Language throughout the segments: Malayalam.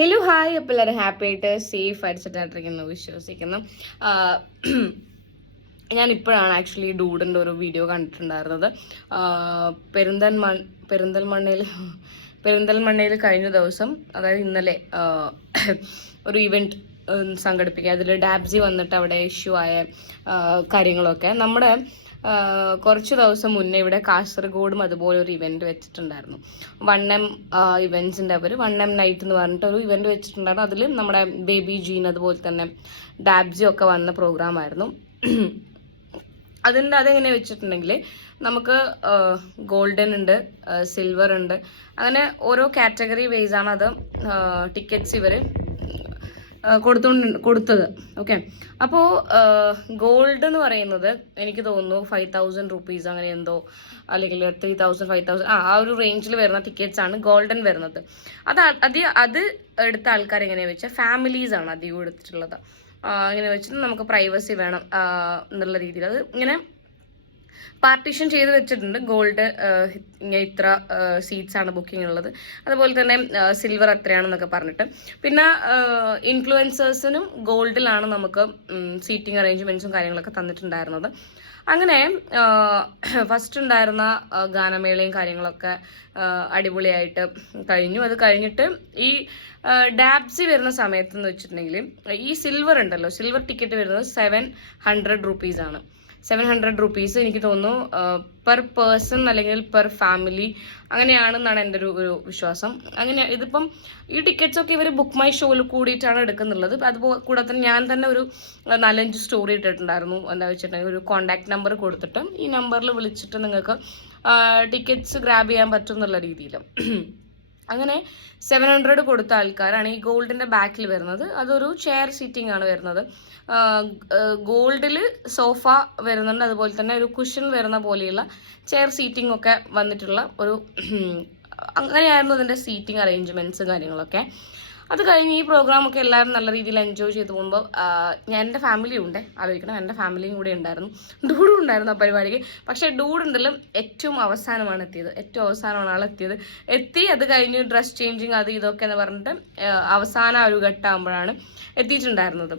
ഹലോ ഹായ്, അപ്പോൾ എല്ലാവരും ഹാപ്പി ആയിട്ട് സേഫ് ആയിട്ട് സെറ്റായിട്ടിരിക്കുന്നു വിശ്വസിക്കുന്നു. ഞാൻ ഇപ്പോഴാണ് ആക്ച്വലി ഡൂഡിൻ്റെ ഒരു വീഡിയോ കണ്ടിട്ടുണ്ടായിരുന്നത്. പെരിന്തൽമണ്ണയിൽ കഴിഞ്ഞ ദിവസം, അതായത് ഇന്നലെ, ഒരു ഇവൻറ്റ് സംഘടിപ്പിക്കുക. അതിൽ ഡാബ്സി വന്നിട്ട് അവിടെ ഇഷ്യൂ ആയ കാര്യങ്ങളൊക്കെ നമ്മുടെ കുറച്ച് ദിവസം മുന്നേ ഇവിടെ കാസർഗോഡും അതുപോലെ ഒരു ഇവന്റ് വെച്ചിട്ടുണ്ടായിരുന്നു. 1M ഇവന്റ്സിന്റെ അവർ 1M നൈറ്റ് എന്ന് പറഞ്ഞിട്ട് ഒരു ഇവന്റ് വെച്ചിട്ടുണ്ടായിരുന്നു. അതിൽ നമ്മുടെ ബേബി ജീൻ അതുപോലെ തന്നെ ഡാബ്സി ഒക്കെ വന്ന പ്രോഗ്രാം ആയിരുന്നു. അതെങ്ങനെ വെച്ചിട്ടുണ്ടെങ്കിൽ നമുക്ക് ഗോൾഡൻ ഉണ്ട്, സിൽവർ ഉണ്ട്, അങ്ങനെ ഓരോ കാറ്റഗറി വൈസ് ആണ് അത് ടിക്കറ്റ്സ് ഇവർ കൊടുത്തത്. ഓക്കെ, അപ്പോൾ ഗോൾഡ് എന്ന് പറയുന്നത് എനിക്ക് തോന്നുന്നു 5,000 റുപ്പീസ് അങ്ങനെ എന്തോ, അല്ലെങ്കിൽ 3,000 5,000 ആ ഒരു റേഞ്ചിൽ വരുന്ന ടിക്കറ്റ്സ് ആണ് ഗോൾഡൻ വരുന്നത്. അത് എടുത്ത ആൾക്കാർ എങ്ങനെയാ വെച്ചാൽ ഫാമിലീസ് ആണ് അധികം എടുത്തിട്ടുള്ളത്. ഇങ്ങനെ വെച്ചിട്ട് നമുക്ക് പ്രൈവസി വേണം എന്നുള്ള രീതിയിൽ അത് ഇങ്ങനെ പാർട്ടീഷൻ ചെയ്ത് വെച്ചിട്ടുണ്ട്. ഗോൾഡ് ഇങ്ങനെ ഇത്ര സീറ്റ്സ് ആണ് ബുക്കിംഗ് ഉള്ളത്, അതുപോലെ തന്നെ സിൽവർ എത്രയാണെന്നൊക്കെ പറഞ്ഞിട്ട്. പിന്നെ ഇൻഫ്ലുവൻസേഴ്സിനും ഗോൾഡിലാണ് നമുക്ക് സീറ്റിംഗ് അറേഞ്ച്മെന്റ്സും കാര്യങ്ങളൊക്കെ തന്നിട്ടുണ്ടായിരുന്നത്. അങ്ങനെ ഫസ്റ്റ് ഉണ്ടായിരുന്ന ഗാനമേളയും കാര്യങ്ങളൊക്കെ അടിപൊളിയായിട്ട് കഴിഞ്ഞു. അത് കഴിഞ്ഞിട്ട് ഈ ഡാബ്സി വരുന്ന സമയത്ത് എന്ന് വെച്ചിട്ടുണ്ടെങ്കിൽ ഈ സിൽവർ ഉണ്ടല്ലോ, സിൽവർ ടിക്കറ്റ് വരുന്നത് 700 റുപ്പീസ് ആണ്. 700 റുപ്പീസ് എനിക്ക് തോന്നുന്നു പെർ പേഴ്സൺ അല്ലെങ്കിൽ പെർ ഫാമിലി അങ്ങനെയാണെന്നാണ് എൻ്റെ ഒരു വിശ്വാസം. അങ്ങനെ ഇതിപ്പം ഈ ടിക്കറ്റ്സ് ഒക്കെ ഇവർ ബുക്ക് മൈ ഷോയിൽ കൂടിയിട്ടാണ് എടുക്കുന്നുള്ളത്. അതുകൂടെ തന്നെ ഞാൻ തന്നെ ഒരു 4-5 സ്റ്റോറി ഇട്ടിട്ടുണ്ടായിരുന്നു. എന്താ വെച്ചിട്ടുണ്ടെങ്കിൽ ഒരു കോൺടാക്ട് നമ്പർ കൊടുത്തിട്ട് ഈ നമ്പറിൽ വിളിച്ചിട്ട് നിങ്ങൾക്ക് ടിക്കറ്റ്സ് ഗ്രാബ് ചെയ്യാൻ പറ്റും എന്നുള്ള രീതിയിൽ. അങ്ങനെ 700 കൊടുത്ത ആൾക്കാരാണ് ഈ ഗോൾഡിന്റെ ബാക്കിൽ വരുന്നത്. അതൊരു ചെയർ സീറ്റിംഗ് ആണ് വരുന്നത്. ഗോൾഡിൽ സോഫ വരുന്നുണ്ട്, അതുപോലെ തന്നെ ഒരു കുഷൻ വരുന്ന പോലെയുള്ള ചെയർ സീറ്റിംഗ് ഒക്കെ വന്നിട്ടുള്ള ഒരു അങ്ങനെയായിരുന്നു അതിന്റെ സീറ്റിംഗ് അറേഞ്ച്മെന്റ്സ് കാര്യങ്ങളൊക്കെ. അത് കഴിഞ്ഞ് ഈ പ്രോഗ്രാമൊക്കെ എല്ലാവരും നല്ല രീതിയിൽ എൻജോയ് ചെയ്ത് പോകുമ്പോൾ എൻ്റെ ഫാമിലി ഉണ്ട്, ആലോചിക്കണം, എൻ്റെ ഫാമിലിയും കൂടെ ഉണ്ടായിരുന്നു, ഡൂഡും ഉണ്ടായിരുന്നു ആ പരിപാടിക്ക്. പക്ഷേ ഡൂഡുണ്ടല്ലോ ഏറ്റവും അവസാനമാണ് എത്തിയത്, ഏറ്റവും അവസാനമാണ് ആളെത്തിയത്. അത് കഴിഞ്ഞ് ഡ്രസ് ചേഞ്ചിങ് അത് ഇതൊക്കെ എന്ന് പറഞ്ഞിട്ട് അവസാന ഒരു ഘട്ടമാകുമ്പോഴാണ് എത്തിയിട്ടുണ്ടായിരുന്നത്.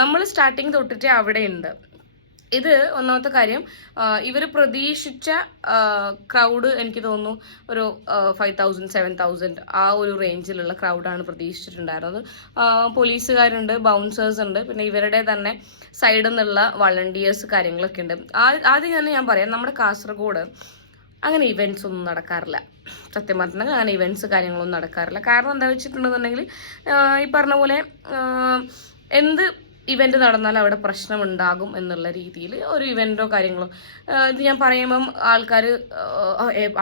നമ്മൾ സ്റ്റാർട്ടിങ് തൊട്ടിട്ട് അവിടെ ഉണ്ട്. ഇത് ഒന്നാമത്തെ കാര്യം, ഇവർ പ്രതീക്ഷിച്ച ക്രൗഡ് എനിക്ക് തോന്നുന്നു ഒരു 5,000 7,000 ആ ഒരു റേഞ്ചിലുള്ള ക്രൗഡാണ് പ്രതീക്ഷിച്ചിട്ടുണ്ടായിരുന്നത്. പോലീസുകാരുണ്ട്, ബൗൺസേഴ്സ് ഉണ്ട്, പിന്നെ ഇവരുടെ തന്നെ സൈഡിൽ നിന്നുള്ള വളണ്ടിയേഴ്സ് കാര്യങ്ങളൊക്കെ ഉണ്ട്. ആദ്യം തന്നെ ഞാൻ പറയാം, നമ്മുടെ കാസർഗോഡ് അങ്ങനെ ഇവൻറ്റ്സ് ഒന്നും നടക്കാറില്ല. സത്യം പറഞ്ഞിട്ടുണ്ടെങ്കിൽ അങ്ങനെ ഇവൻറ്റ്സ് കാര്യങ്ങളൊന്നും നടക്കാറില്ല. കാരണം എന്താ വെച്ചിട്ടുണ്ടെന്നുണ്ടെങ്കിൽ ഈ പറഞ്ഞ പോലെ എന്ത് ഇവന്റ് നടന്നാൽ അവിടെ പ്രശ്നമുണ്ടാകും എന്നുള്ള രീതിയിൽ ഒരു ഇവന്റോ കാര്യങ്ങളോ ഇത് ഞാൻ പറയുമ്പം ആൾക്കാർ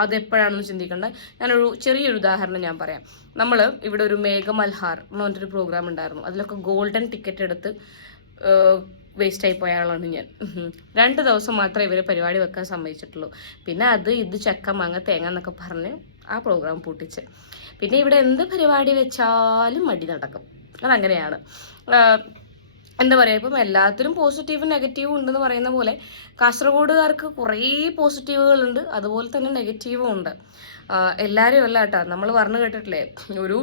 അതെപ്പോഴാണെന്ന് ചിന്തിക്കേണ്ട. ഞാനൊരു ചെറിയൊരു ഉദാഹരണം ഞാൻ പറയാം. നമ്മൾ ഇവിടെ ഒരു മേഘമൽഹാർ എന്ന് പറഞ്ഞിട്ടൊരു പ്രോഗ്രാം ഉണ്ടായിരുന്നു. അതിലൊക്കെ ഗോൾഡൻ ടിക്കറ്റ് എടുത്ത് വേസ്റ്റ് ആയി പോയ ആളാണ് ഞാൻ. 2 ദിവസം മാത്രമേ ഇവർ പരിപാടി വെക്കാൻ സമ്മതിച്ചിട്ടുള്ളൂ. പിന്നെ ഇത് ചക്ക മാങ്ങ തേങ്ങ എന്നൊക്കെ പറഞ്ഞ് ആ പ്രോഗ്രാം പൂട്ടിച്ച്. പിന്നെ ഇവിടെ എന്ത് പരിപാടി വെച്ചാലും മടി നടക്കും. അതങ്ങനെയാണ്. എന്താ പറയുക, ഇപ്പം എല്ലാത്തിനും പോസിറ്റീവും നെഗറ്റീവും ഉണ്ടെന്ന് പറയുന്ന പോലെ കാസർഗോഡുകാർക്ക് കുറേ പോസിറ്റീവുകളുണ്ട്, അതുപോലെ തന്നെ നെഗറ്റീവും ഉണ്ട്. എല്ലാവരും അല്ല കേട്ടോ, നമ്മൾ പറഞ്ഞു കേട്ടിട്ടില്ലേ, ഒരു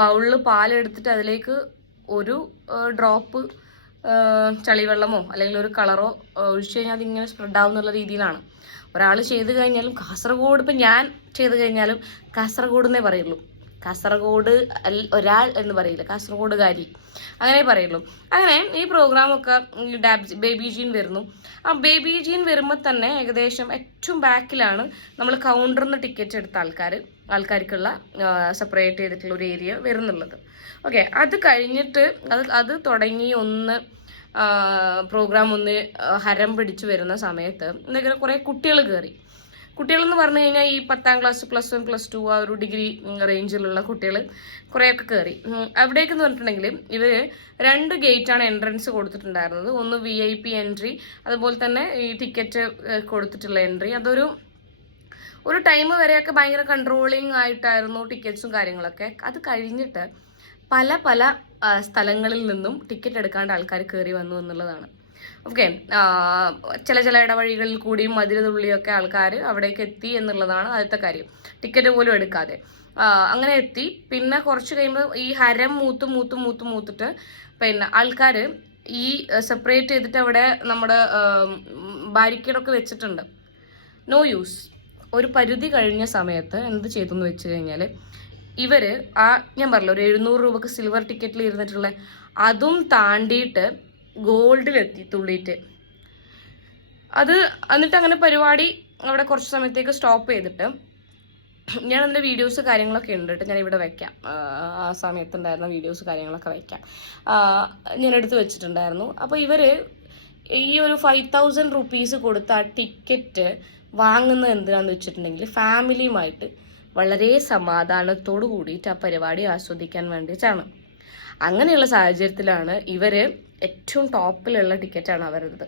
ബൗളിൽ പാലെടുത്തിട്ട് അതിലേക്ക് ഒരു ഡ്രോപ്പ് ചളിവെള്ളമോ അല്ലെങ്കിൽ ഒരു കളറോ ഒഴിച്ചു കഴിഞ്ഞാൽ അതിങ്ങനെ സ്പ്രെഡ് ആവുന്നുള്ള രീതിയിലാണ്. ഒരാൾ ചെയ്ത് കഴിഞ്ഞാലും കാസർഗോഡ്, ഇപ്പം ഞാൻ ചെയ്ത് കഴിഞ്ഞാലും കാസർഗോഡ് എന്നേ പറയുള്ളൂ. കാസർഗോഡ് ഒരാൾ എന്ന് പറയില്ല, കാസർഗോഡുകാരി അങ്ങനെ പറയുള്ളൂ. അങ്ങനെ ഈ പ്രോഗ്രാമൊക്കെ ബേബി ജീൻ വരുന്നു. ആ ബേബി ജീൻ വരുമ്പോൾ തന്നെ ഏകദേശം ഏറ്റവും ബാക്കിലാണ് നമ്മൾ കൗണ്ടറിൽ നിന്ന് ടിക്കറ്റ് എടുത്ത ആൾക്കാർക്കുള്ള സെപ്പറേറ്റ് ചെയ്തിട്ടുള്ള ഒരു ഏരിയ വരുന്നുള്ളത്. ഓക്കെ, അത് കഴിഞ്ഞിട്ട് അത് തുടങ്ങി പ്രോഗ്രാം ഒന്ന് ഹരം പിടിച്ചു വരുന്ന സമയത്ത് എന്തെങ്കിലും കുറേ കുട്ടികളെന്ന് പറഞ്ഞു കഴിഞ്ഞാൽ ഈ 10ാം ക്ലാസ് +1 +2 ആ ഒരു ഡിഗ്രി റേഞ്ചിലുള്ള കുട്ടികൾ കുറേയൊക്കെ കയറി. അവിടേക്കെന്ന് പറഞ്ഞിട്ടുണ്ടെങ്കിൽ ഇവർ 2 ഗേറ്റാണ് എൻട്രൻസ് കൊടുത്തിട്ടുണ്ടായിരുന്നത്. ഒന്ന് VIP എൻട്രി, അതുപോലെ തന്നെ ഈ ടിക്കറ്റ് കൊടുത്തിട്ടുള്ള എൻട്രി. ഒരു ടൈം വരെയൊക്കെ ഭയങ്കര കൺട്രോളിങ് ആയിട്ടായിരുന്നു ടിക്കറ്റ്സും കാര്യങ്ങളൊക്കെ. അത് കഴിഞ്ഞിട്ട് പല സ്ഥലങ്ങളിൽ നിന്നും ടിക്കറ്റ് എടുക്കാണ്ട് ആൾക്കാർ കയറി വന്നു എന്നുള്ളതാണ്. ഓക്കെ, ചില ഇടവഴികളിൽ കൂടിയും മതിലുള്ളിയൊക്കെ ആൾക്കാർ അവിടേക്ക് എത്തി എന്നുള്ളതാണ് ആദ്യത്തെ കാര്യം, ടിക്കറ്റ് പോലും എടുക്കാതെ. അങ്ങനെ എത്തി. പിന്നെ കുറച്ച് കഴിയുമ്പോൾ ഈ ഹരം മൂത്തിട്ട് പിന്നെ ആൾക്കാർ ഈ സെപ്പറേറ്റ് ചെയ്തിട്ട് അവിടെ നമ്മുടെ ബാരിക്കേഡൊക്കെ വെച്ചിട്ടുണ്ട്. No use. ഒരു പരിധി കഴിഞ്ഞ സമയത്ത് എന്ത് ചെയ്തു എന്ന് വെച്ച് കഴിഞ്ഞാൽ ഇവർ ഞാൻ പറഞ്ഞല്ലോ ഒരു 700 രൂപക്ക് സിൽവർ ടിക്കറ്റിൽ ഇരുന്നിട്ടുള്ള അതും താണ്ടിയിട്ട് ഗോൾഡിലെത്തി തുള്ളിയിട്ട്. അത് എന്നിട്ട് അങ്ങനെ പരിപാടി അവിടെ കുറച്ച് സമയത്തേക്ക് സ്റ്റോപ്പ് ചെയ്തിട്ട് ഞാൻ അതിൻ്റെ വീഡിയോസ് കാര്യങ്ങളൊക്കെ ഉണ്ട് കേട്ടോ, ഞാൻ ഇവിടെ വയ്ക്കാം. ആ സമയത്തുണ്ടായിരുന്ന വീഡിയോസ് കാര്യങ്ങളൊക്കെ വയ്ക്കാം. ഞാൻ എടുത്ത് വെച്ചിട്ടുണ്ടായിരുന്നു. അപ്പോൾ ഇവർ ഈ ഒരു 5000 റുപ്പീസ് കൊടുത്ത ആ ടിക്കറ്റ് വാങ്ങുന്നത് എന്തിനാന്ന് വെച്ചിട്ടുണ്ടെങ്കിൽ ഫാമിലിയുമായിട്ട് വളരെ സമാധാനത്തോടു കൂടിയിട്ട് ആ പരിപാടി ആസ്വദിക്കാൻ വേണ്ടിയിട്ടാണ്. അങ്ങനെയുള്ള സാഹചര്യത്തിലാണ് ഇവർ ഏറ്റവും ടോപ്പിലുള്ള ടിക്കറ്റാണ് അവരുടേത്.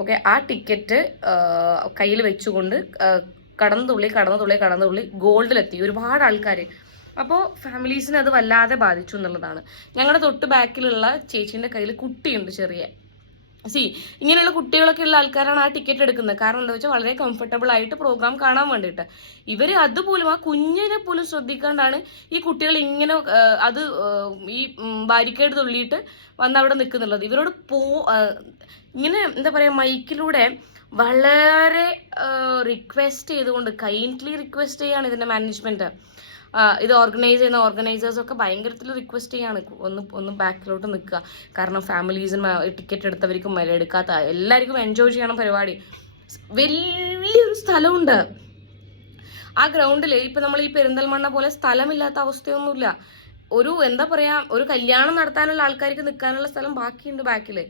ഓക്കെ, ആ ടിക്കറ്റ് കയ്യിൽ വെച്ചുകൊണ്ട് കടന്നുതുള്ളി ഗോൾഡിലെത്തി ഒരുപാട് ആൾക്കാർ. അപ്പോൾ ഫാമിലീസിന് അത് വല്ലാതെ ബാധിച്ചു എന്നുള്ളതാണ്. ഞങ്ങളുടെ തൊട്ട് ബാക്കിലുള്ള ചേച്ചീൻ്റെ കയ്യിൽ കുട്ടിയുണ്ട് ചെറിയ. ഇങ്ങനെയുള്ള കുട്ടികളൊക്കെ ഉള്ള ആൾക്കാരാണ് ആ ടിക്കറ്റ് എടുക്കുന്നത്. കാരണം എന്താ വെച്ചാൽ വളരെ കംഫർട്ടബിൾ ആയിട്ട് പ്രോഗ്രാം കാണാൻ വേണ്ടിയിട്ട്. ഇവർ അതുപോലും ആ കുഞ്ഞിനെ പോലും ശ്രദ്ധിക്കാണ്ടാണ് ഈ കുട്ടികൾ ഇങ്ങനെ അത് ഈ ബാരിക്കേഡ് തുള്ളിയിട്ട് വന്ന് അവിടെ നിൽക്കുന്നുള്ളത്. ഇവരോട് ഇങ്ങനെ എന്താ പറയുക, മൈക്കിലൂടെ വളരെ റിക്വസ്റ്റ് ചെയ്തുകൊണ്ട് കൈൻഡ്ലി റിക്വസ്റ്റ് ചെയ്യാണ് ഇതിൻ്റെ മാനേജ്മെൻറ്റ്, ഇത് ഓർഗനൈസ് ചെയ്യുന്ന ഓർഗനൈസേഴ്സൊക്കെ ഭയങ്കരത്തിൽ റിക്വസ്റ്റ് ചെയ്യാണ് ഒന്ന് ബാക്കിലോട്ട് നിൽക്കുക. കാരണം ഫാമിലീസിന് ടിക്കറ്റ് എടുത്തവർക്കും എടുക്കാത്ത എല്ലാവർക്കും എൻജോയ് ചെയ്യണം പരിപാടി. വലിയൊരു സ്ഥലമുണ്ട് ആ ഗ്രൗണ്ടിൽ. ഇപ്പം നമ്മൾ ഈ പെരിന്തൽമണ്ണ പോലെ സ്ഥലമില്ലാത്ത അവസ്ഥയൊന്നുമില്ല. എന്താ പറയുക, ഒരു കല്യാണം നടത്താനുള്ള ആൾക്കാർക്ക് നിൽക്കാനുള്ള സ്ഥലം ബാക്കിയുണ്ട് ബാക്കിൽ.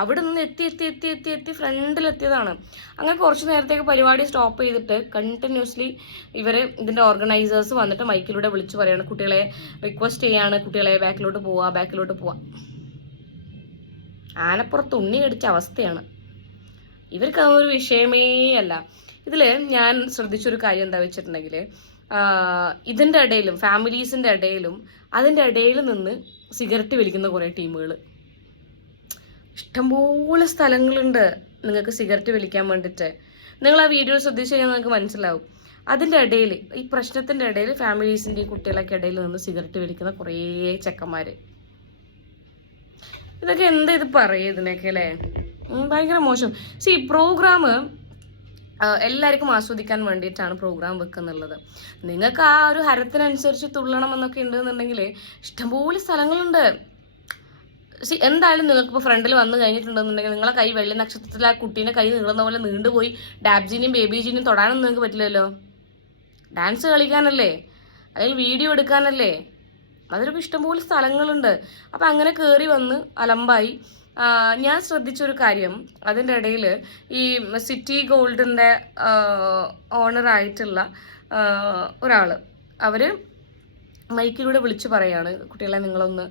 അവിടെ നിന്ന് എത്തി ഫ്രണ്ടിലെത്തിയതാണ്. അങ്ങനെ കുറച്ച് നേരത്തേക്ക് പരിപാടി സ്റ്റോപ്പ് ചെയ്തിട്ട് കണ്ടിന്യൂസ്ലി ഇതിൻ്റെ ഓർഗനൈസേഴ്സ് വന്നിട്ട് മൈക്കിലൂടെ വിളിച്ചു പറയാണ്, കുട്ടികളെ റിക്വസ്റ്റ് ചെയ്യാണ്, കുട്ടികളെ ബാക്കിലോട്ട് പോവാ. ആനപ്പുറത്ത് ഉണ്ണി കടിച്ച അവസ്ഥയാണ്. ഇവർക്ക് അതൊരു വിഷയമേ അല്ല. ഇതിൽ ഞാൻ ശ്രദ്ധിച്ചൊരു കാര്യം എന്താ വെച്ചിട്ടുണ്ടെങ്കിൽ, ഇതിൻ്റെ ഇടയിലും ഫാമിലീസിൻ്റെ ഇടയിലും അതിൻ്റെ ഇടയിൽ നിന്ന് സിഗരറ്റ് വലിക്കുന്ന കുറേ ടീമുകൾ. ഇഷ്ടംപോലെ സ്ഥലങ്ങളുണ്ട് നിങ്ങൾക്ക് സിഗരറ്റ് വലിക്കാൻ വേണ്ടിയിട്ട്. നിങ്ങൾ ആ വീഡിയോ ശ്രദ്ധിച്ചു കഴിഞ്ഞാൽ നിങ്ങൾക്ക് മനസ്സിലാവും. അതിൻ്റെ ഇടയിൽ ഈ പ്രശ്നത്തിൻ്റെ ഇടയിൽ ഫാമിലീസിൻ്റെയും കുട്ടികളൊക്കെ ഇടയിൽ നിന്ന് സിഗരറ്റ് വലിക്കുന്ന കുറേ ചെക്കന്മാർ. ഇതൊക്കെ എന്താ ഇത് പറയുക ഇതിനൊക്കെ അല്ലേ? ഭയങ്കര മോശം. പ്രോഗ്രാം എല്ലാവർക്കും ആസ്വദിക്കാൻ വേണ്ടിയിട്ടാണ് പ്രോഗ്രാം വെക്കുന്നുള്ളത്. നിങ്ങൾക്ക് ആ ഒരു ഹരത്തിനനുസരിച്ച് തുള്ളണം എന്നൊക്കെ ഉണ്ടെന്നുണ്ടെങ്കിൽ ഇഷ്ടംപോലെ സ്ഥലങ്ങളുണ്ട്. എന്തായാലും നിങ്ങൾക്കിപ്പോൾ ഫ്രണ്ടിൽ വന്നു കഴിഞ്ഞിട്ടുണ്ടെന്നുണ്ടെങ്കിൽ നിങ്ങളെ കൈ വെള്ളി നക്ഷത്രത്തിൽ ആ കുട്ടീൻ്റെ കൈ നീളുന്ന പോലെ നീണ്ടുപോയി ഡാബ്ജീനെയും ബേബിജീനെയും തൊടാനൊന്നും നിങ്ങൾക്ക് പറ്റില്ലല്ലോ. ഡാൻസ് കളിക്കാനല്ലേ, അല്ലെങ്കിൽ വീഡിയോ എടുക്കാനല്ലേ, അതിലൊക്കെ ഇഷ്ടംപോലെ സ്ഥലങ്ങളുണ്ട്. അപ്പം അങ്ങനെ കയറി വന്ന് അലമ്പായി. ഞാൻ ശ്രദ്ധിച്ചൊരു കാര്യം, അതിൻ്റെ ഇടയിൽ ഈ സിറ്റി ഗോൾഡിൻ്റെ ഓണറായിട്ടുള്ള ഒരാൾ അവർ മൈക്കിലൂടെ വിളിച്ചു പറയാണ്, കുട്ടികളെ നിങ്ങളൊന്ന്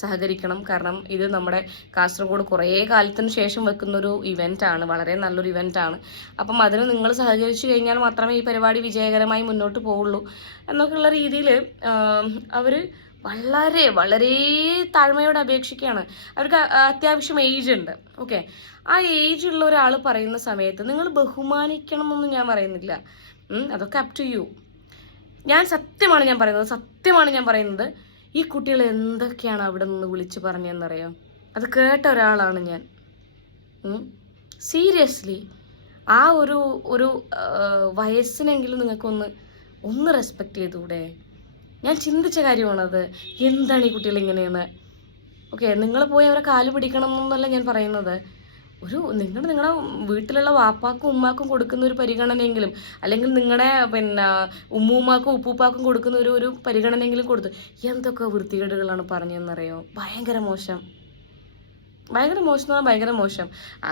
സഹകരിക്കണം. കാരണം ഇത് നമ്മുടെ കാസർഗോഡ് കുറേ കാലത്തിന് ശേഷം വെക്കുന്നൊരു ഇവൻ്റാണ്, വളരെ നല്ലൊരു ഇവൻ്റാണ്. അപ്പം അതിന് നിങ്ങൾ സഹകരിച്ചു കഴിഞ്ഞാൽ മാത്രമേ ഈ പരിപാടി വിജയകരമായി മുന്നോട്ട് പോവുള്ളൂ എന്നൊക്കെയുള്ള രീതിയിൽ അവർ വളരെ വളരെ താഴ്മയോടെ അപേക്ഷിക്കുകയാണ്. അവർക്ക് അത്യാവശ്യം ഏജ് ഉണ്ട്. ഓക്കെ, ആ ഏജുള്ള ഒരാൾ പറയുന്ന സമയത്ത് നിങ്ങൾ ബഹുമാനിക്കണം എന്നൊന്നും ഞാൻ പറയുന്നില്ല. അതൊക്കെ അപ് ടു യു. സത്യമാണ് ഞാൻ പറയുന്നത്. ഈ കുട്ടികൾ എന്തൊക്കെയാണ് അവിടെ നിന്ന് വിളിച്ച് പറഞ്ഞതെന്നറിയോ? അത് കേട്ട ഒരാളാണ് ഞാൻ. സീരിയസ്ലി ആ ഒരു വയസ്സിനെങ്കിലും നിങ്ങൾക്കൊന്ന് റെസ്പെക്റ്റ് ചെയ്തുകൂടെ? ഞാൻ ചിന്തിച്ച കാര്യമാണത്. എന്താണ് ഈ കുട്ടികൾ ഇങ്ങനെയെന്ന്? ഓക്കെ, നിങ്ങൾ പോയി അവരെ കാല് പിടിക്കണം എന്നല്ല ഞാൻ പറയുന്നത്. നിങ്ങളുടെ വീട്ടിലുള്ള വാപ്പാക്കും ഉമ്മാക്കും കൊടുക്കുന്ന ഒരു പരിഗണനയെങ്കിലും, അല്ലെങ്കിൽ നിങ്ങളുടെ ഉമ്മൂമാക്കും ഉപ്പൂപ്പാക്കും കൊടുക്കുന്ന ഒരു പരിഗണനയെങ്കിലും കൊടുത്തു. എന്തൊക്കെ വൃത്തികേടുകളാണ് പറഞ്ഞതെന്നറിയോ? ഭയങ്കര മോശം.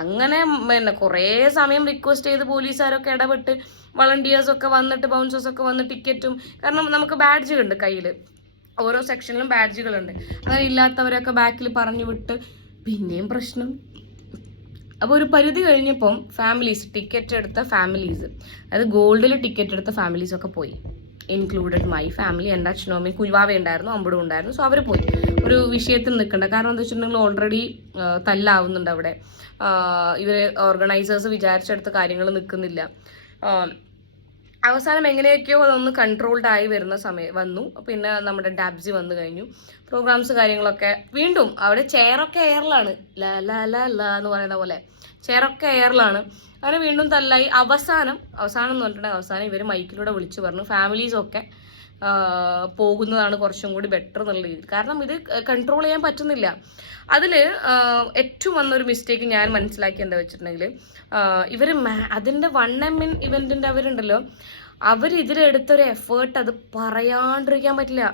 അങ്ങനെ കുറേ സമയം റിക്വസ്റ്റ് ചെയ്ത് പോലീസുകാരൊക്കെ ഇടപെട്ട് വളണ്ടിയേഴ്സൊക്കെ വന്നിട്ട് ബൗൺസേഴ്സൊക്കെ വന്ന് ടിക്കറ്റും, കാരണം നമുക്ക് ബാഡ്ജുകളുണ്ട് കയ്യിൽ, ഓരോ സെക്ഷനിലും ബാഡ്ജുകളുണ്ട്. അങ്ങനെ ഇല്ലാത്തവരൊക്കെ ബാക്കിൽ പറഞ്ഞു വിട്ട് പിന്നെയും പ്രശ്നം. അപ്പോൾ ഒരു പരിധി കഴിഞ്ഞപ്പം ടിക്കറ്റ് എടുത്ത ഫാമിലീസ്, അതായത് ഗോൾഡിൽ ടിക്കറ്റ് എടുത്ത ഫാമിലീസൊക്കെ പോയി. Included my family. എൻ്റെ അച്ഛനും കുൽവാവ ഉണ്ടായിരുന്നു, അമ്പടും ഉണ്ടായിരുന്നു. സോ അവർ പോയി. ഒരു വിഷയത്തിൽ നിൽക്കണ്ട. കാരണം എന്താ വെച്ചിട്ടുണ്ടെങ്കിൽ ഓൾറെഡി തല്ലാവുന്നുണ്ട് അവിടെ. ഇവർ ഓർഗനൈസേഴ്സ് വിചാരിച്ചെടുത്ത കാര്യങ്ങൾ നിൽക്കുന്നില്ല. അവസാനം എങ്ങനെയൊക്കെയോ അതൊന്ന് കൺട്രോൾഡ് ആയി വരുന്ന വന്നു. പിന്നെ നമ്മുടെ ഡാബ്സി വന്നു കഴിഞ്ഞു. പ്രോഗ്രാംസ് കാര്യങ്ങളൊക്കെ വീണ്ടും അവിടെ ചെയറൊക്കെ എയറിലാണ്, ലാ ലാ ലാ ലാ എന്ന് പറയുന്ന പോലെ ചെയറൊക്കെ എയറിലാണ്. അങ്ങനെ വീണ്ടും തല്ലായി. അവസാനം എന്ന് പറഞ്ഞിട്ടുണ്ടെങ്കിൽ അവസാനം ഇവർ മൈക്കിലൂടെ വിളിച്ചു പറഞ്ഞു ഫാമിലീസൊക്കെ പോകുന്നതാണ് കുറച്ചും കൂടി ബെറ്റർ എന്നുള്ള രീതിയിൽ. കാരണം ഇത് കൺട്രോൾ ചെയ്യാൻ പറ്റുന്നില്ല. അതിൽ ഏറ്റവും വന്നൊരു മിസ്റ്റേക്ക് ഞാൻ മനസ്സിലാക്കി എന്താ വെച്ചിട്ടുണ്ടെങ്കിൽ, ഇവർ അതിൻ്റെ 1M ഇവൻറ്റിൻ്റെ അവരുണ്ടല്ലോ, ഇതിലെടുത്തൊരു എഫേർട്ട് അത് പറയാണ്ടിരിക്കാൻ പറ്റില്ല.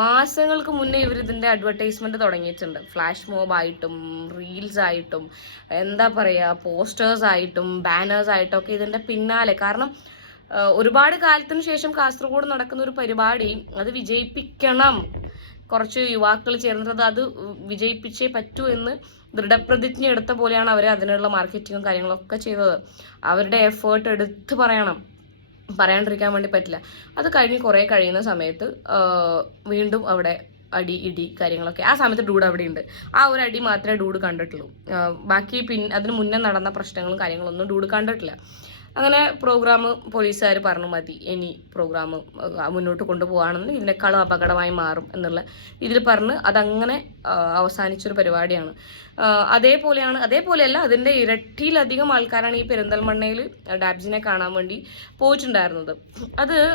മാസങ്ങൾക്ക് മുന്നേ ഇവരിതിൻ്റെ അഡ്വർടൈസ്മെൻറ്റ് തുടങ്ങിയിട്ടുണ്ട്. ഫ്ലാഷ് മോബ് ആയിട്ടും റീൽസ് ആയിട്ടും എന്താ പറയുക പോസ്റ്റേഴ്സ് ആയിട്ടും ബാനേഴ്സ് ആയിട്ടും ഒക്കെ ഇതിൻ്റെ പിന്നാലെ. കാരണം ഒരുപാട് കാലത്തിന് ശേഷം കാസർഗോഡ് നടക്കുന്ന ഒരു പരിപാടി, അത് വിജയിപ്പിക്കണം, കുറച്ച് യുവാക്കൾ ചേർന്നത് അത് വിജയിപ്പിച്ചേ പറ്റൂ എന്ന് ദൃഢപ്രതിജ്ഞ എടുത്ത പോലെയാണ് അവർ അതിനുള്ള മാർക്കറ്റിങ്ങും കാര്യങ്ങളൊക്കെ ചെയ്തത്. അവരുടെ എഫേർട്ട് എടുത്ത് പറയാണ്ടിരിക്കാൻ വേണ്ടി പറ്റില്ല. അത് കഴിഞ്ഞ് കുറേ കഴിയുന്ന സമയത്ത് വീണ്ടും അവിടെ അടി ഇടി കാര്യങ്ങളൊക്കെ. ആ സമയത്ത് ഡൂഡ് അവിടെ ഉണ്ട്. ആ ഒരു അടി മാത്രമേ ഡൂഡ് കണ്ടിട്ടുള്ളൂ. ബാക്കി അതിന് മുന്നേ നടന്ന പ്രശ്നങ്ങളും കാര്യങ്ങളൊന്നും ഡൂഡ് കണ്ടിട്ടില്ല. അങ്ങനെ പ്രോഗ്രാം പോലീസുകാർ പറഞ്ഞു മതി, ഇനി പ്രോഗ്രാം മുന്നോട്ട് കൊണ്ടുപോകുകയാണെന്ന് ഇതിനേക്കാളും അപകടമായി മാറും എന്നുള്ള ഇതിൽ പറഞ്ഞ് അതങ്ങനെ അവസാനിച്ചൊരു പരിപാടിയാണ്. അതേപോലെയല്ല, അതിൻ്റെ ഇരട്ടിയിലധികം ആൾക്കാരാണ് ഈ പെരിന്തൽമണ്ണയിൽ ഡാബ്സിനെ കാണാൻ വേണ്ടി പോയിട്ടുണ്ടായിരുന്നത്.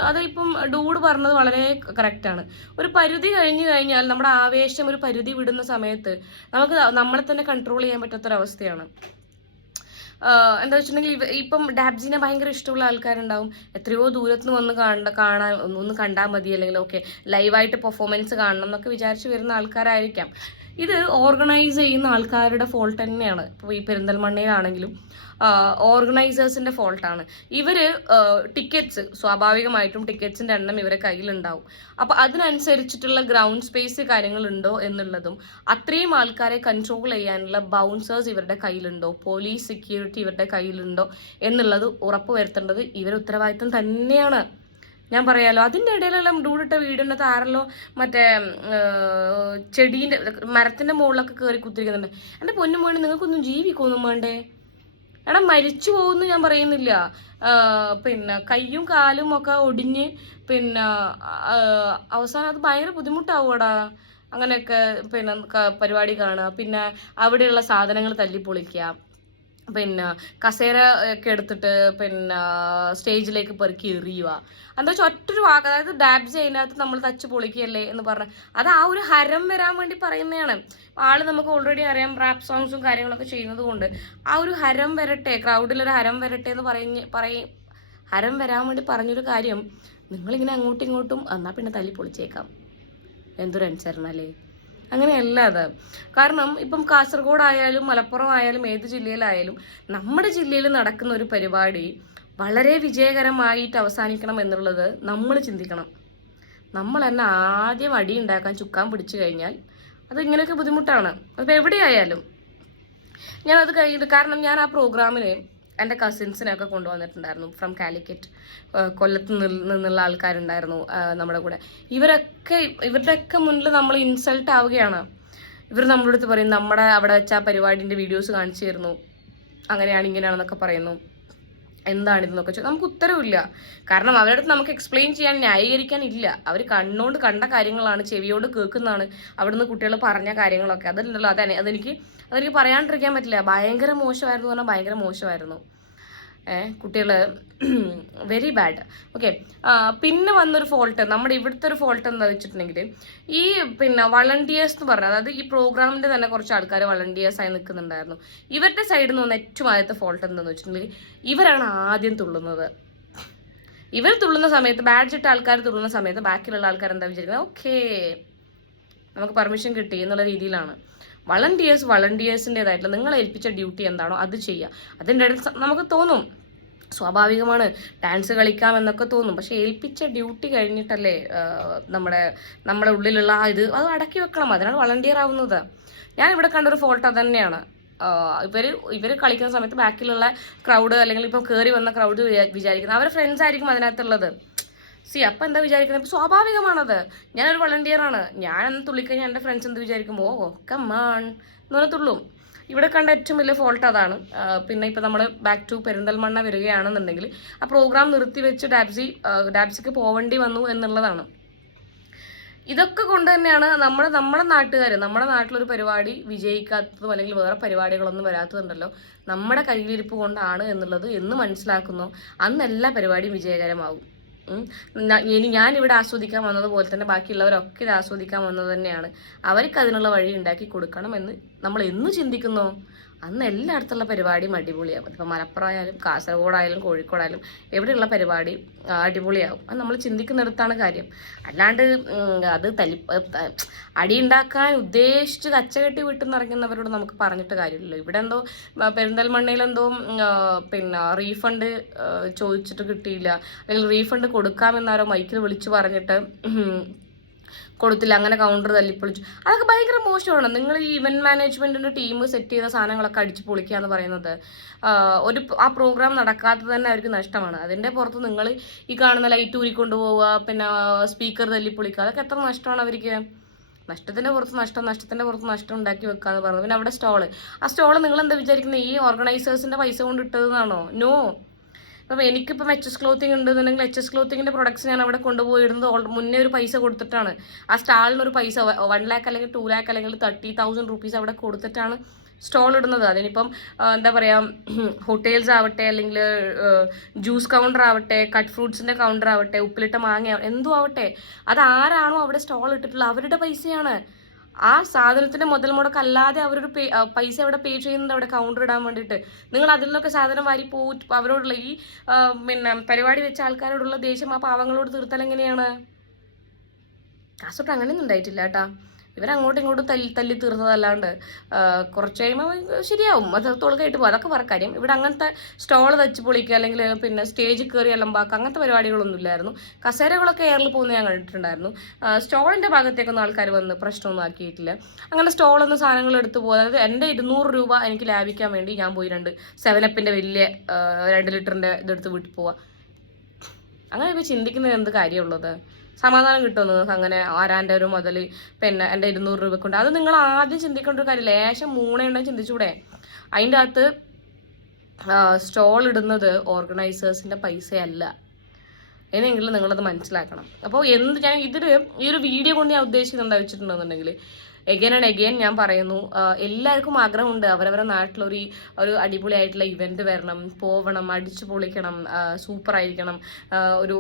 അതിപ്പം ഡൂഡ് പറഞ്ഞത് വളരെ കറക്റ്റാണ്. ഒരു പരിധി കഴിഞ്ഞു കഴിഞ്ഞാൽ നമ്മുടെ ആവേശം ഒരു പരിധി വിടുന്ന സമയത്ത് നമുക്ക് നമ്മളെ തന്നെ കൺട്രോൾ ചെയ്യാൻ പറ്റാത്തൊരവസ്ഥയാണ്. എന്താ വെച്ചിട്ടുണ്ടെങ്കിൽ ഇപ്പം ഡാബ്സിനെ ഭയങ്കര ഇഷ്ടമുള്ള ആൾക്കാരുണ്ടാവും. എത്രയോ ദൂരത്തുനിന്ന് വന്ന് ഒന്ന് കണ്ടാൽ മതി, അല്ലെങ്കിൽ ഓക്കെ ലൈവായിട്ട് പെർഫോമൻസ് കാണണം എന്നൊക്കെ വിചാരിച്ച് വരുന്ന ആൾക്കാരായിരിക്കാം. ഇത് ഓർഗനൈസ് ചെയ്യുന്ന ആൾക്കാരുടെ ഫോൾട്ട് തന്നെയാണ്. ഇപ്പോൾ ഈ പെരിന്തൽമണ്ണയിലാണെങ്കിലും ഓർഗനൈസേഴ്സിൻ്റെ ഫോൾട്ടാണ്. ഇവർ ടിക്കറ്റ്സ്, സ്വാഭാവികമായിട്ടും ടിക്കറ്റ്സിൻ്റെ എണ്ണം ഇവരെ കയ്യിലുണ്ടാവും. അപ്പോൾ അതിനനുസരിച്ചിട്ടുള്ള ഗ്രൗണ്ട് സ്പേസ് കാര്യങ്ങളുണ്ടോ എന്നുള്ളതും, അത്രയും ആൾക്കാരെ കൺട്രോൾ ചെയ്യാനുള്ള ബൗൺസേഴ്സ് ഇവരുടെ കയ്യിലുണ്ടോ, പോലീസ് സെക്യൂരിറ്റി ഇവരുടെ കയ്യിലുണ്ടോ എന്നുള്ളത് ഉറപ്പുവരുത്തേണ്ടത് ഇവരുടെ ഉത്തരവാദിത്തം തന്നെയാണ്. ഞാൻ പറയാലോ, അതിൻ്റെ ഇടയിലെല്ലാം ഡൂഡിട്ട വീടിനകത്ത് ആരല്ലോ മറ്റേ മരത്തിൻ്റെ മുകളിലൊക്കെ കയറി കുത്തിരിക്കുന്നുണ്ട്. എൻ്റെ പൊന്നും വേണ്ടി നിങ്ങൾക്കൊന്നും ജീവിക്കൊന്നും വേണ്ടേ? എടാ മരിച്ചു പോകുന്നു ഞാൻ പറയുന്നില്ല, പിന്നെ കയ്യും കാലും ഒക്കെ ഒടിഞ്ഞ് പിന്നെ അവസാനം അത് ഭയങ്കര ബുദ്ധിമുട്ടാവൂടാ അങ്ങനെയൊക്കെ. പിന്നെ പരിപാടി കാണുക, പിന്നെ അവിടെയുള്ള സാധനങ്ങൾ തല്ലിപ്പൊളിക്കുക, പിന്നെ കസേര ഒക്കെ എടുത്തിട്ട് പിന്നെ സ്റ്റേജിലേക്ക് പെറുക്കി എറിയുക. എന്താ വെച്ചാൽ ഒറ്റൊരു വാക്ക്, അതായത് ഡാബ്സ് അതിനകത്ത് നമ്മൾ തച്ച് പൊളിക്കുകയല്ലേ എന്ന് പറഞ്ഞാൽ അത് ആ ഒരു ഹരം വരാൻ വേണ്ടി പറയുന്നതാണ്. ആള് നമുക്ക് ഓൾറെഡി അറിയാം, റാപ്പ് സോങ്സും കാര്യങ്ങളൊക്കെ ചെയ്യുന്നത് കൊണ്ട് ആ ഒരു ഹരം വരട്ടെ, ക്രൗഡിലൊരു ഹരം വരട്ടെ എന്ന് ഹരം വരാൻ വേണ്ടി പറഞ്ഞൊരു കാര്യം നിങ്ങളിങ്ങനെ അങ്ങോട്ടും ഇങ്ങോട്ടും എന്നാൽ പിന്നെ തല്ലി പൊളിച്ചേക്കാം. എന്തൊരു അനുസരണല്ലേ? അങ്ങനെയല്ല അത്. കാരണം ഇപ്പം കാസർഗോഡ് ആയാലും മലപ്പുറം ആയാലും ഏത് ജില്ലയിലായാലും നമ്മുടെ ജില്ലയിൽ നടക്കുന്ന ഒരു പരിപാടി വളരെ വിജയകരമായിട്ട് അവസാനിക്കണം എന്നുള്ളത് നമ്മൾ ചിന്തിക്കണം. നമ്മൾ തന്നെ ആദ്യം അടി ഉണ്ടാക്കാൻ ചുക്കാൻ പിടിച്ചു കഴിഞ്ഞാൽ അത് ഇങ്ങനെയൊക്കെ ബുദ്ധിമുട്ടാണ്. അപ്പോൾ എവിടെയായാലും ഞാനത് കഴിഞ്ഞിട്ട്, കാരണം ഞാൻ ആ പ്രോഗ്രാമിന് എൻ്റെ കസിൻസിനെയൊക്കെ കൊണ്ടുവന്നിട്ടുണ്ടായിരുന്നു ഫ്രം കാലിക്കറ്റ്. കൊല്ലത്ത് നിന്നുള്ള ആൾക്കാരുണ്ടായിരുന്നു നമ്മുടെ കൂടെ. ഇവരുടെയൊക്കെ മുന്നിൽ നമ്മൾ ഇൻസൾട്ട് ആവുകയാണ്. ഇവർ നമ്മുടെ അടുത്ത് പറയും നമ്മുടെ അവിടെ വെച്ച ആ പരിപാടിൻ്റെ വീഡിയോസ് കാണിച്ചു തരുന്നു, അങ്ങനെയാണ് ഇങ്ങനെയാണെന്നൊക്കെ പറയുന്നു. എന്താണിതെന്നൊക്കെ ചോദിച്ചാൽ നമുക്ക് ഉത്തരവില്ല. കാരണം അവരുടെ അടുത്ത് നമുക്ക് എക്സ്പ്ലെയിൻ ചെയ്യാൻ, ന്യായീകരിക്കാൻ ഇല്ല. അവർ കണ്ണുകൊണ്ട് കണ്ട കാര്യങ്ങളാണ്, ചെവിയോട് കേൾക്കുന്നതാണ്, അവിടുന്ന് കുട്ടികൾ പറഞ്ഞ കാര്യങ്ങളൊക്കെ. അതല്ലല്ലോ, അതെനിക്ക് പറയാണ്ടിരിക്കാൻ പറ്റില്ല. ഭയങ്കര മോശമായിരുന്നു പറഞ്ഞാൽ ഭയങ്കര മോശമായിരുന്നു. കുട്ടികൾ വെരി ബാഡ്. ഓക്കെ, പിന്നെ വന്നൊരു ഫോൾട്ട്, നമ്മുടെ ഇവിടുത്തെ ഒരു ഫോൾട്ട് എന്താ വെച്ചിട്ടുണ്ടെങ്കിൽ, ഈ പിന്നെ വളണ്ടിയേഴ്സ് എന്ന് പറഞ്ഞാൽ, അതായത് ഈ പ്രോഗ്രാമിൻ്റെ തന്നെ കുറച്ച് ആൾക്കാർ വളണ്ടിയേഴ്സായി നിൽക്കുന്നുണ്ടായിരുന്നു. ഇവരുടെ സൈഡിൽ നിന്ന് വന്ന ഏറ്റവും ആദ്യത്തെ ഫോൾട്ട് എന്താണെന്ന് വെച്ചിട്ടുണ്ടെങ്കിൽ, ഇവരാണ് ആദ്യം തുള്ളുന്നത്. ഇവർ തുള്ളുന്ന സമയത്ത്, ബാഡ്ജ് ഇട്ട ആൾക്കാർ തുള്ളുന്ന സമയത്ത് ബാക്കിയുള്ള ആൾക്കാർ എന്താ വിചാരിക്കുന്നത്, ഓക്കേ നമുക്ക് പെർമിഷൻ കിട്ടി എന്നുള്ള രീതിയിലാണ്. വളണ്ടിയേഴ്സിൻ്റെതായിട്ടുള്ള നിങ്ങൾ ഏൽപ്പിച്ച ഡ്യൂട്ടി എന്താണോ അത് ചെയ്യുക. അതിൻ്റെ ഇടയിൽ നമുക്ക് തോന്നും, സ്വാഭാവികമാണ്, ഡാൻസ് കളിക്കാം എന്നൊക്കെ തോന്നും. പക്ഷെ ഏൽപ്പിച്ച ഡ്യൂട്ടി കഴിഞ്ഞിട്ടല്ലേ നമ്മുടെ ഉള്ളിലുള്ള അത് അടക്കി വെക്കണം. അതിനാണ് വളണ്ടിയർ ആവുന്നത്. ഞാൻ ഇവിടെ കണ്ടൊരു ഫോൾട്ട് അത് തന്നെയാണ്. ഇവർ കളിക്കുന്ന സമയത്ത് ബാക്കിലുള്ള ക്രൗഡ്, അല്ലെങ്കിൽ ഇപ്പോൾ കയറി വന്ന ക്രൗഡ് വിചാരിക്കുന്നത് അവരുടെ ഫ്രണ്ട്സ് ആയിരിക്കും അതിനകത്തുള്ളത്. അപ്പം എന്താ വിചാരിക്കുന്നത്? ഇപ്പം സ്വാഭാവികമാണത്. ഞാനൊരു വളണ്ടിയറാണ്, ഞാൻ തുള്ളിക്കഴിഞ്ഞാൽ എൻ്റെ ഫ്രണ്ട്സ് എന്ത് വിചാരിക്കുമ്പോൾ ഒക്കെ മാൺ എന്ന് പറഞ്ഞാൽ തുള്ളും. ഇവിടെ കണ്ട ഏറ്റവും വലിയ ഫോൾട്ട് അതാണ്. പിന്നെ ഇപ്പം നമ്മൾ ബാക്ക് ടു പെരിന്തൽമണ്ണ വരികയാണെന്നുണ്ടെങ്കിൽ ആ പ്രോഗ്രാം നിർത്തിവെച്ച് ഡാബ്സിക്ക് പോവേണ്ടി വന്നു എന്നുള്ളതാണ്. ഇതൊക്കെ കൊണ്ട് തന്നെയാണ് നമ്മുടെ നാട്ടുകാർ, നമ്മുടെ നാട്ടിലൊരു പരിപാടി വിജയിക്കാത്തതും അല്ലെങ്കിൽ വേറെ പരിപാടികളൊന്നും വരാത്തതുണ്ടല്ലോ നമ്മുടെ കയ്യിലിരിപ്പ് കൊണ്ടാണ് എന്നുള്ളത് എന്ന് മനസ്സിലാക്കുന്നു അന്ന് എല്ലാ പരിപാടിയും വിജയകരമാകും. ഞാനിവിടെ ആസ്വദിക്കാൻ വന്നതുപോലെ തന്നെ ബാക്കിയുള്ളവരൊക്കെ ഇത് ആസ്വദിക്കാൻ വന്നത് തന്നെയാണ്. അവർക്ക് അതിനുള്ള വഴി ഉണ്ടാക്കി കൊടുക്കണം എന്ന് നമ്മൾ എന്ന് ചിന്തിക്കുന്നു അന്ന് എല്ലായിടത്തുള്ള പരിപാടിയും അടിപൊളിയാകും. ഇപ്പം മലപ്പുറം ആയാലും കാസർഗോഡായാലും കോഴിക്കോടായാലും എവിടെയുള്ള പരിപാടി അടിപൊളിയാകും. അത് നമ്മൾ ചിന്തിക്കുന്നിടത്താണ് കാര്യം. അല്ലാണ്ട് അത് അടിയുണ്ടാക്കാൻ ഉദ്ദേശിച്ച് കച്ചകെട്ടി വിട്ടുനിറങ്ങുന്നവരോട് നമുക്ക് പറഞ്ഞിട്ട് കാര്യമില്ലല്ലോ. ഇവിടെ എന്തോ പെരിന്തൽമണ്ണയിലെന്തോ പിന്നെ റീഫണ്ട് ചോദിച്ചിട്ട് കിട്ടിയില്ല, അല്ലെങ്കിൽ റീഫണ്ട് കൊടുക്കാമെന്നാരോ മൈക്കിൽ വിളിച്ചു പറഞ്ഞിട്ട് കൊടുത്തില്ല, അങ്ങനെ കൗണ്ടർ തല്ലിപ്പൊളിച്ചു. അതൊക്കെ ഭയങ്കര മോശമാണ്. നിങ്ങൾ ഈ ഇവന്റ് മാനേജ്മെന്റിന്റെ ടീം സെറ്റ് ചെയ്ത സാധനങ്ങളൊക്കെ അടിച്ചു പൊളിക്കുക എന്ന് പറയുന്നത് ആ പ്രോഗ്രാം നടക്കാത്തത് തന്നെ അവർക്ക് നഷ്ടമാണ്. അതിന്റെ പുറത്ത് നിങ്ങൾ ഈ കാണുന്ന ലൈറ്റ് ഊരിക്കൊണ്ടുപോവുക, പിന്നെ സ്പീക്കർ തല്ലിപ്പൊളിക്കുക, അതൊക്കെ എത്ര നഷ്ടമാണ് അവർക്ക്. നഷ്ടത്തിന്റെ പുറത്ത് നഷ്ടം ഉണ്ടാക്കി വെക്കുക എന്ന് പറഞ്ഞത്. പിന്നെ അവിടെ ആ സ്റ്റോള് നിങ്ങൾ എന്താ വിചാരിക്കുന്നത്, ഈ ഓർഗനൈസേഴ്സിന്റെ പൈസ കൊണ്ട് ഇട്ടതെന്നാണോ? നോ. അപ്പം എനിക്കിപ്പം HS ക്ലോത്തിങ് ഉണ്ടെന്നുണ്ടെങ്കിൽ HS ക്ലോത്തിങ്ങിൻ്റെ പ്രൊഡക്ട്സ് ഞാൻ അവിടെ കൊണ്ടുപോയി ഇടുന്നത് മുന്നേ ഒരു പൈസ കൊടുത്തിട്ടാണ്. ആ സ്റ്റാളിനൊരു പൈസ 1 lakh അല്ലെങ്കിൽ 2 lakh അല്ലെങ്കിൽ 30,000 rupees അവിടെ കൊടുത്തിട്ടാണ് സ്റ്റോൾ ഇടുന്നത്. അതിനിപ്പം എന്താ പറയുക, ഹോട്ടൽസ് ആവട്ടെ, അല്ലെങ്കിൽ ജ്യൂസ് കൗണ്ടർ ആവട്ടെ, കട്ട് ഫ്രൂട്ട്സിൻ്റെ കൗണ്ടർ ആവട്ടെ, ഉപ്പിലിട്ട മാങ്ങ എന്തോ ആവട്ടെ, അതാരാണോ അവിടെ സ്റ്റോൾ ഇട്ടിട്ടുള്ളത് അവരുടെ പൈസയാണ്. ആ സാധനത്തിന്റെ മുതൽ മുടക്കല്ലാതെ അവരൊരു പൈസ അവിടെ പേ ചെയ്യുന്നുണ്ട് അവിടെ കൗണ്ടർ ഇടാൻ വേണ്ടിയിട്ട്. നിങ്ങൾ അതിൽ നിന്നൊക്കെ സാധനം വാരി പോയിട്ട് അവരോടുള്ള ഈ പിന്നെ പരിപാടി വെച്ച ആൾക്കാരോടുള്ള ദേഷ്യം ആ പാവങ്ങളോട് തീർത്താൽ എങ്ങനെയാണ്? കാസർഗോഡ് അങ്ങനെയൊന്നും ഉണ്ടായിട്ടില്ല കേട്ടാ. ഇവരങ്ങോട്ടും ഇങ്ങോട്ടും തല്ലി തീർത്തതല്ലാണ്ട് കുറച്ച് കഴിയുമ്പോൾ ശരിയാവും, അത് തൊളുക്കായിട്ട് പോകും, അതൊക്കെ പറ കാര്യം. ഇവിടെ അങ്ങനത്തെ സ്റ്റോൾ തച്ച് പൊളിക്കുക അല്ലെങ്കിൽ പിന്നെ സ്റ്റേജിൽ കയറി അലമ്പാക്കുക അങ്ങനത്തെ പരിപാടികളൊന്നും ഇല്ലായിരുന്നു. കസേരകളൊക്കെ എയറിൽ പോകുന്നത് ഞാൻ കണ്ടിട്ടുണ്ടായിരുന്നു. സ്റ്റോളിൻ്റെ ഭാഗത്തേക്കൊന്നും ആൾക്കാർ വന്ന് പ്രശ്നമൊന്നും ആക്കിയിട്ടില്ല. അങ്ങനെ സ്റ്റോളൊന്നും സാധനങ്ങൾ എടുത്തു പോകുക, അതായത് എൻ്റെ 200 രൂപ എനിക്ക് ലാഭിക്കാൻ വേണ്ടി ഞാൻ പോയി 7-Upൻ്റെ വലിയ 2 ലിറ്ററിൻ്റെ ഇതെടുത്ത് വീട്ടിൽ പോവുക. അങ്ങനെ ഇപ്പോൾ ചിന്തിക്കുന്നത് എന്ത് കാര്യമുള്ളത്? സമാധാനം കിട്ടുമോ നിങ്ങൾക്ക് അങ്ങനെ ആരാൻ്റെ ഒരു മുതൽ പിന്നെ എൻ്റെ 200 രൂപ കൊണ്ട്? അത് നിങ്ങൾ ആദ്യം ചിന്തിക്കേണ്ട ഒരു കാര്യം. ലേശം മൂണയുണ്ടെങ്കിൽ ചിന്തിച്ചൂടെ? അതിൻ്റെ അകത്ത് സ്റ്റോൾ ഇടുന്നത് ഓർഗനൈസേഴ്സിൻ്റെ പൈസയല്ല എന്നെങ്കിലും നിങ്ങളത് മനസ്സിലാക്കണം. അപ്പോൾ ഞാൻ ഈ ഒരു വീഡിയോ കൊണ്ട് ഞാൻ ഉദ്ദേശിക്കുന്നത് എന്താ വെച്ചിട്ടുണ്ടെന്നുണ്ടെങ്കിൽ, എഗെയിൻ ആൻഡ് എഗെയിൻ ഞാൻ പറയുന്നു, എല്ലാവർക്കും ആഗ്രഹമുണ്ട് അവരവരുടെ നാട്ടിലൊരു അടിപൊളിയായിട്ടുള്ള ഇവന്റ് വരണം, പോവണം, അടിച്ചു പൊളിക്കണം, സൂപ്പർ ആയിരിക്കണം, ഒരു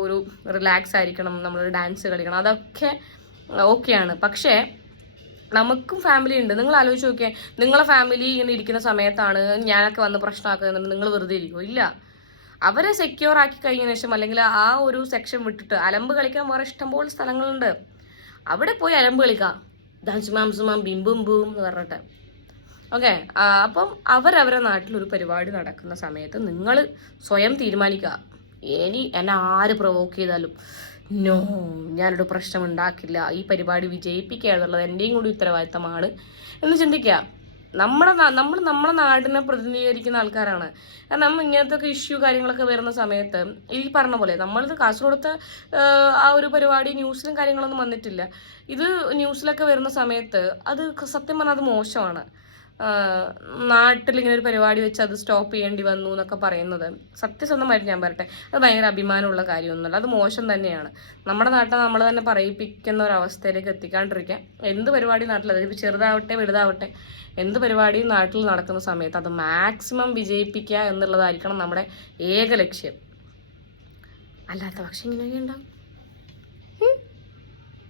റിലാക്സ് ആയിരിക്കണം, നമ്മളൊരു ഡാൻസ് കളിക്കണം, അതൊക്കെ ഓക്കെയാണ്. പക്ഷേ നമുക്കും ഫാമിലി ഉണ്ട്. നിങ്ങൾ ആലോചിച്ച് നോക്കിയേ, നിങ്ങളെ ഫാമിലി ഇങ്ങനെ ഇരിക്കുന്ന സമയത്താണ് ഞാനൊക്കെ വന്ന് പ്രശ്നമാക്കുന്നുണ്ട്, നിങ്ങൾ വെറുതെ ഇരിക്കുമോ? ഇല്ല. അവരെ സെക്യൂർ ആക്കി കഴിഞ്ഞതിന് ശേഷം, അല്ലെങ്കിൽ ആ ഒരു സെക്ഷൻ വിട്ടിട്ട് അലമ്പ് കളിക്കാൻ വേറെ ഇഷ്ടംപോലെ സ്ഥലങ്ങളുണ്ട്, അവിടെ പോയി അലമ്പ് കളിക്കാം, ദാൻസുമാം ബിം ബും ബൂം എന്ന് പറഞ്ഞിട്ട്. ഓക്കെ, അപ്പം അവരവരെ നാട്ടിലൊരു പരിപാടി നടക്കുന്ന സമയത്ത് നിങ്ങൾ സ്വയം തീരുമാനിക്കുക, എന്നെ ആര് പ്രൊവോക്ക് ചെയ്താലും നോ, ഞാനൊരു പ്രശ്നം ഉണ്ടാക്കില്ല, ഈ പരിപാടി വിജയിപ്പിക്കുക എന്നുള്ളത് എൻ്റെയും കൂടി ഉത്തരവാദിത്തമാണ് എന്ന് ചിന്തിക്കുക. നമ്മളെ നാടിനെ പ്രതിനിധീകരിക്കുന്ന ആൾക്കാരാണ്. കാരണം ഇങ്ങനത്തെ ഒക്കെ ഇഷ്യൂ കാര്യങ്ങളൊക്കെ വരുന്ന സമയത്ത് ഈ പറഞ്ഞ പോലെ നമ്മൾ കാസർഗോഡത്തെ ആ ഒരു പരിപാടി ന്യൂസിലും കാര്യങ്ങളൊന്നും വന്നിട്ടില്ല. ഇത് ന്യൂസിലൊക്കെ വരുന്ന സമയത്ത് അത് സത്യം പറഞ്ഞാൽ അത് മോശമാണ്. നാട്ടിൽ ഇങ്ങനെ ഒരു പരിപാടി വെച്ച് അത് സ്റ്റോപ്പ് ചെയ്യേണ്ടി വന്നു എന്നൊക്കെ പറയുന്നത് സത്യസന്ധമായിട്ട് ഞാൻ പറയട്ടെ, അത് ഭയങ്കര അഭിമാനമുള്ള കാര്യമൊന്നുമല്ല, അത് മോശം തന്നെയാണ്. നമ്മുടെ നാട്ടിൽ നമ്മൾ തന്നെ പറയിപ്പിക്കുന്ന ഒരു അവസ്ഥയിലേക്ക് എത്തിക്കാണ്ടിരിക്കുക. എന്ത് പരിപാടി നാട്ടിൽ, അതായത് ചെറുതാവട്ടെ വലുതാവട്ടെ, എന്ത് പരിപാടിയും നാട്ടിൽ നടക്കുന്ന സമയത്ത് അത് മാക്സിമം വിജയിപ്പിക്കുക എന്നുള്ളതായിരിക്കണം നമ്മുടെ ഏക ലക്ഷ്യം. അല്ലാത്ത പക്ഷെ ഇങ്ങനെയൊക്കെ ഉണ്ടാവും.